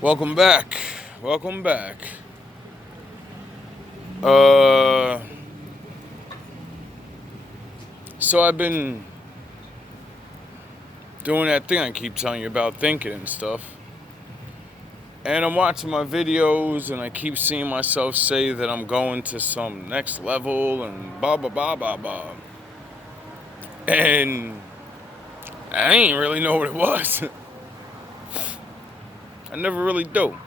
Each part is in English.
Welcome back. Welcome back. Uh, so I've been doing that thing I keep telling you about, thinking and stuff. And I'm watching my videos and I keep seeing myself say that I'm going to some next level and blah blah blah blah blah. And I ain't really know what it was. I never really do.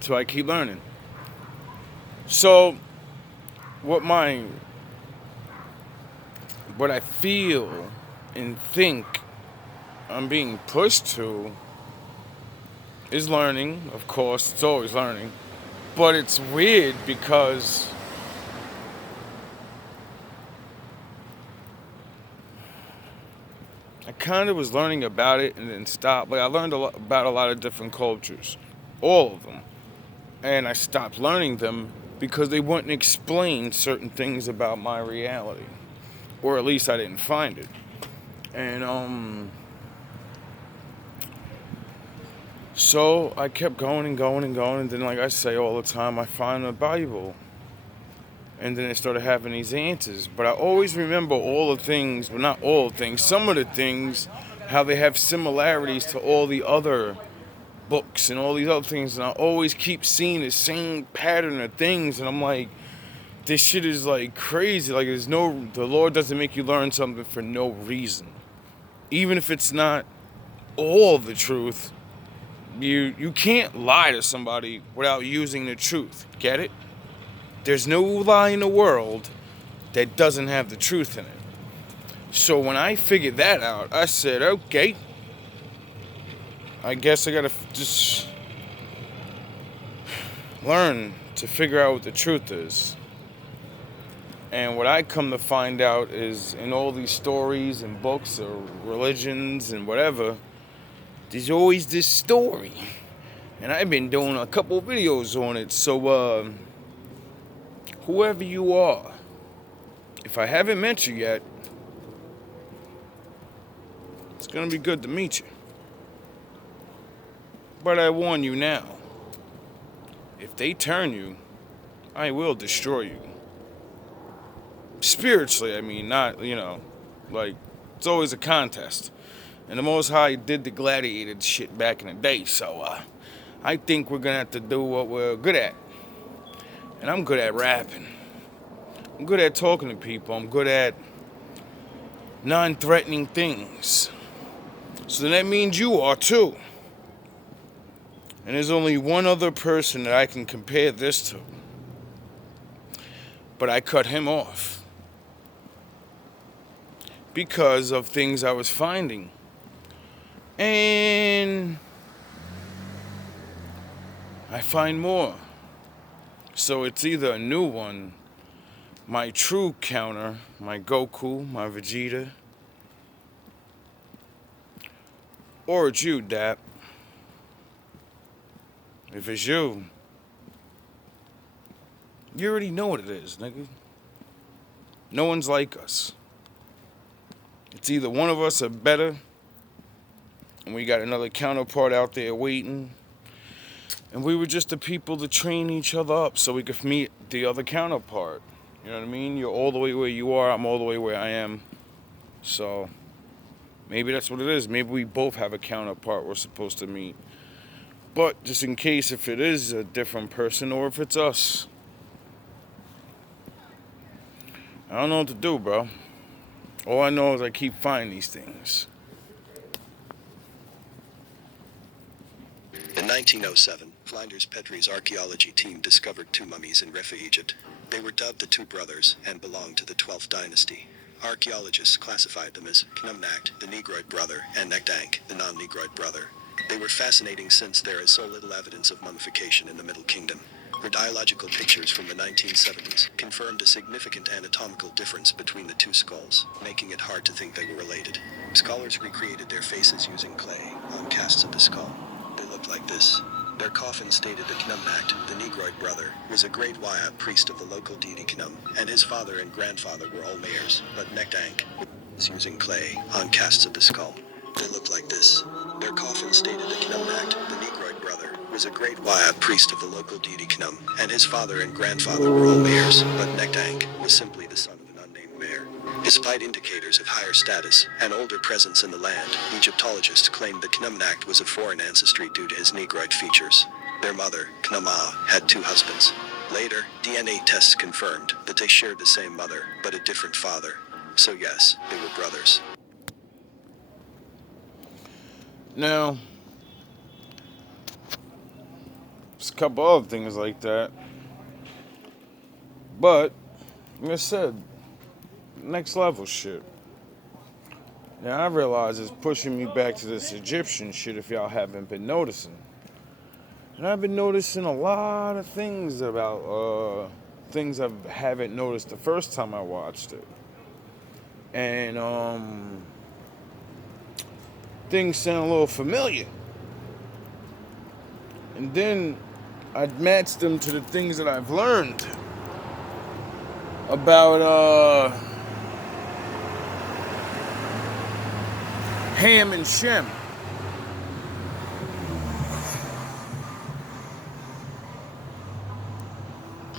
So I keep learning. So what my what I feel and think I'm being pushed to is learning, of course, it's always learning. But it's weird because I kind of was learning about it and then stopped. Like, I learned about a lot of different cultures, all of them. And I stopped learning them because they wouldn't explain certain things about my reality. Or at least I didn't find it. And, so I kept going and going and going. And then, like I say all the time, I find the Bible. And then I started having these answers. But I always remember all the things, well, not all the things, some of the things, how they have similarities to all the other books and all these other things. And I always keep seeing the same pattern of things. And I'm like, this shit is like crazy. Like, the Lord doesn't make you learn something for no reason. Even if it's not all the truth, you can't lie to somebody without using the truth. Get it? There's no lie in the world that doesn't have the truth in it. So when I figured that out, I said, okay, I guess I gotta just learn to figure out what the truth is. And what I come to find out is in all these stories and books or religions and whatever, there's always this story. And I've been doing a couple videos on it. So, whoever you are, if I haven't met you yet, it's gonna be good to meet you. But I warn you now, if they turn you, I will destroy you. Spiritually, I mean, not, like, it's always a contest. And the Most High did the gladiator shit back in the day, so, I think we're gonna have to do what we're good at. And I'm good at rapping. I'm good at talking to people. I'm good at non-threatening things. So that means you are too. And there's only one other person that I can compare this to. But I cut him off because of things I was finding. And I find more. So it's either a new one, my true counter, my Goku, my Vegeta, or it's you, Dap. If it's you, you already know what it is, nigga. No one's like us. It's either one of us are better, and we got another counterpart out there waiting, and we were just the people to train each other up so we could meet the other counterpart. You know what I mean? You're all the way where you are, I'm all the way where I am. So, maybe that's what it is. Maybe we both have a counterpart we're supposed to meet. But just in case if it is a different person or if it's us, I don't know what to do, bro. All I know is I keep finding these things. In 1907, Flinders Petrie's archaeology team discovered two mummies in Refa, Egypt. They were dubbed the Two Brothers and belonged to the 12th dynasty. Archaeologists classified them as Knumnacht, the Negroid brother, and Nektank, the non-Negroid brother. They were fascinating since there is so little evidence of mummification in the Middle Kingdom. Radiological pictures from the 1970s confirmed a significant anatomical difference between the two skulls, making it hard to think they were related. Scholars recreated their faces using clay on casts of the skull. They looked like this. Their coffin stated that Knumnacht, the Negroid brother, was a great Wayat priest of the local deity Knum, and his father and grandfather were all mayors, but Nektank was using clay on casts of the skull. They looked like this. Their coffin stated that Knumnacht, the Negroid brother, was a great Wayang priest of the local deity Khnum, and his father and grandfather were all mayors, but Nektank was simply the son of an unnamed mayor. Despite indicators of higher status and older presence in the land, Egyptologists claimed that Khnumnak was of foreign ancestry due to his Negroid features. Their mother, Khnumah, had 2 husbands. Later, DNA tests confirmed that they shared the same mother, but a different father. So yes, they were brothers. Now, there's a couple other things like that. But, like I said, next level shit. Now, I realize it's pushing me back to this Egyptian shit if y'all haven't been noticing. And I've been noticing a lot of things about things I haven't noticed the first time I watched it. And things sound a little familiar. And then I matched them to the things that I've learned about Ham and Shem.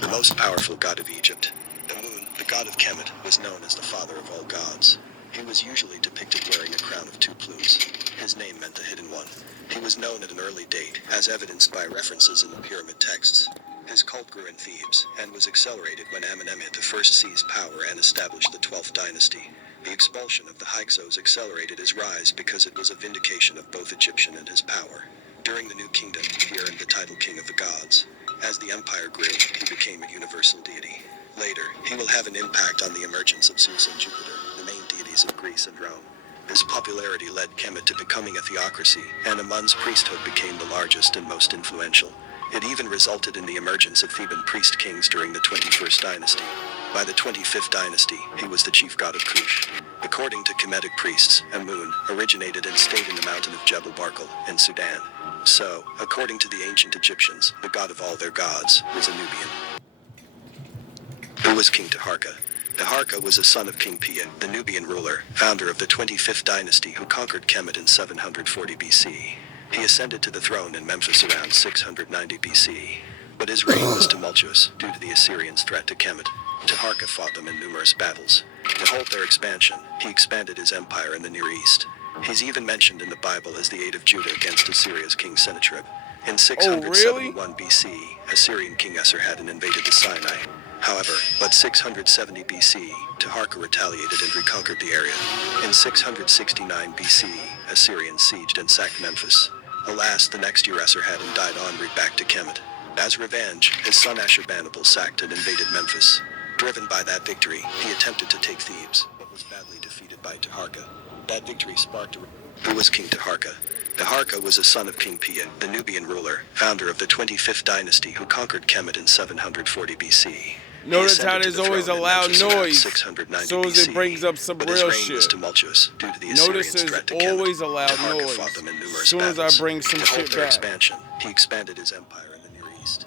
The most powerful god of Egypt, the moon, the god of Kemet, was known as the father of all gods. He was usually depicted wearing a crown of 2 plumes. His name meant the hidden one. He was known at an early date, as evidenced by references in the pyramid texts. His cult grew in Thebes, and was accelerated when Amenemhet I seized power and established the 12th dynasty. The expulsion of the Hyksos accelerated his rise because it was a vindication of both Egyptian and his power. During the New Kingdom, he earned the title King of the Gods. As the empire grew, he became a universal deity. Later, he will have an impact on the emergence of Zeus and Jupiter, the main deities of Greece and Rome. His popularity led Kemet to becoming a theocracy, and Amun's priesthood became the largest and most influential. It even resulted in the emergence of Theban priest kings during the 21st dynasty. By the 25th dynasty, he was the chief god of Kush. According to Kemetic priests, Amun originated and stayed in the mountain of Jebel Barkal in Sudan. So, according to the ancient Egyptians, the god of all their gods was a Nubian. Who was King Taharka? Taharka was a son of King Pia, the Nubian ruler, founder of the 25th dynasty who conquered Kemet in 740 BC. He ascended to the throne in Memphis around 690 BC. But his reign was tumultuous due to the Assyrians' threat to Kemet. Taharka fought them in numerous battles. To halt their expansion, he expanded his empire in the Near East. He's even mentioned in the Bible as the aid of Judah against Assyria's king Sennacherib. In 671 BC, Assyrian king Esarhaddon invaded the Sinai. However, by 670 BC, Taharka retaliated and reconquered the area. In 669 BC, Assyrians sieged and sacked Memphis. Alas, the next year Esarhaddon died en route back to Kemet. As revenge, his son Ashurbanipal sacked and invaded Memphis. Driven by that victory, he attempted to take Thebes, but was badly defeated by Taharka. That victory sparked Who was King Taharka? Taharka was a son of King Pia, the Nubian ruler, founder of the 25th dynasty who conquered Kemet in 740 BC. Notice how there's always a loud noise as soon as it brings up some real shit. Notice there's always a loud noise as soon as I bring some shit back. Expansion, he expanded his empire in the Near East.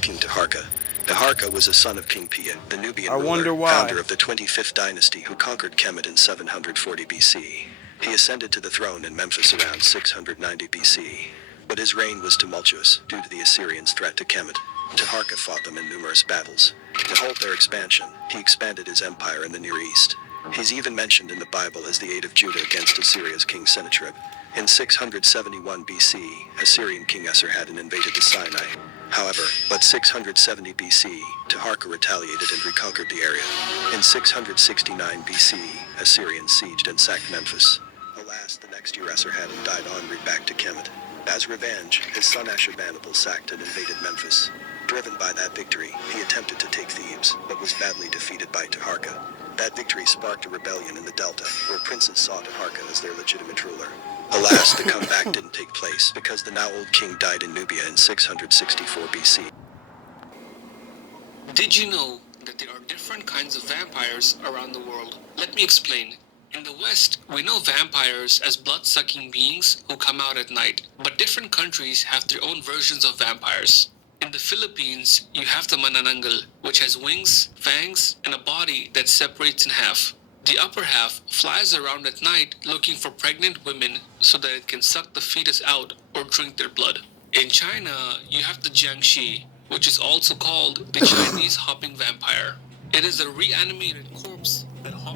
King Taharka. Taharka was a son of King Pia, the Nubian ruler, founder of the 25th dynasty who conquered Kemet in 740 BC. He ascended to the throne in Memphis around 690 BC. But his reign was tumultuous due to the Assyrians' threat to Kemet. Taharka fought them in numerous battles. To halt their expansion, he expanded his empire in the Near East. He's even mentioned in the Bible as the aid of Judah against Assyria's king Sennacherib. In 671 BC, Assyrian king Esarhaddon invaded the Sinai. However, by 670 BC, Taharka retaliated and reconquered the area. In 669 BC, Assyrians sieged and sacked Memphis. Alas, the next year Esarhaddon died en route back to Kemet. As revenge, his son Ashurbanipal sacked and invaded Memphis. Driven by that victory, he attempted to take Thebes, but was badly defeated by Taharka. That victory sparked a rebellion in the Delta, where princes saw Taharka as their legitimate ruler. Alas, the comeback didn't take place because the now old king died in Nubia in 664 BC. Did you know that there are different kinds of vampires around the world? Let me explain. In the West, we know vampires as blood-sucking beings who come out at night, but different countries have their own versions of vampires. In the Philippines, you have the manananggal, which has wings, fangs, and a body that separates in half. The upper half flies around at night looking for pregnant women so that it can suck the fetus out or drink their blood. In China, you have the Jiangshi, which is also called the Chinese hopping vampire. It is a reanimated corpse that hops